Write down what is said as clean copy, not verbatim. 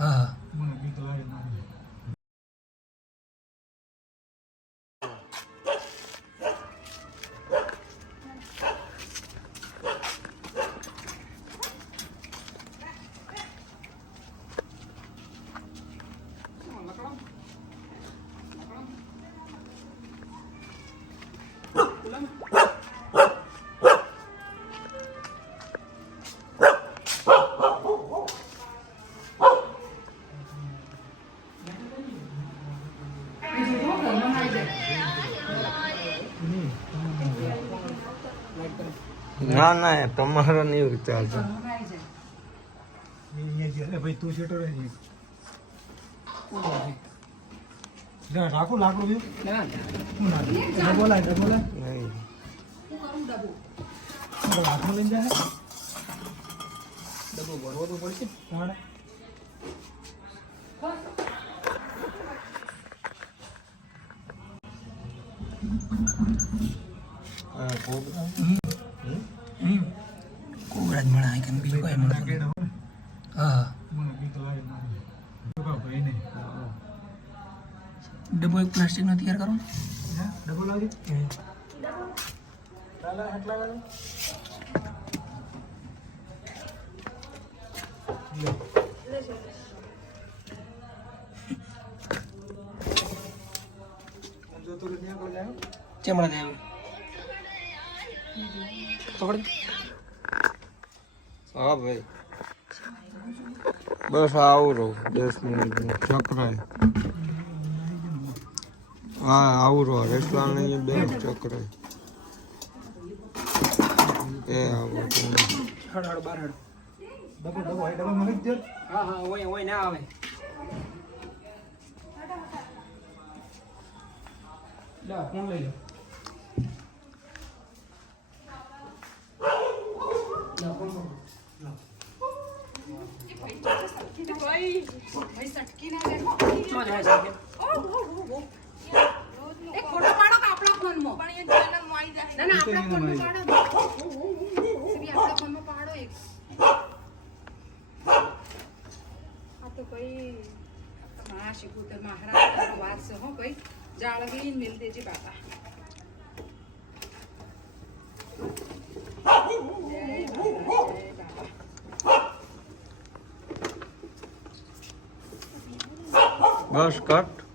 હા ના ના તમારો નહીં વિચાર છે ભાઈ તું છેટો રહે રાખો લાકડું બોલાય નહીં હાથમાં લઈને જાય ડબ્બો ભરવો તો પડશે. કોબરા જ મળે કે બીજું કઈ મળે. હા ડબ્બો એક પ્લાસ્ટિકનો તૈયાર કરો. ડબલ લાવી ચમડા ને પકડ. હા ભાઈ બસ આવું રહું 10 મિનિટ ચક્રાય હા આવું રહો રેસ્ટોરન્ટ નહીં બે ચક્રાય એ આવું હડ હડ બાર હડ. ડબલ મળી જ હા હા ઓય ના આવે. લા ફોન લઈ લો. લા ફોન લો. जाळगी मिलते जी बाबा जय बाबा બસ કટ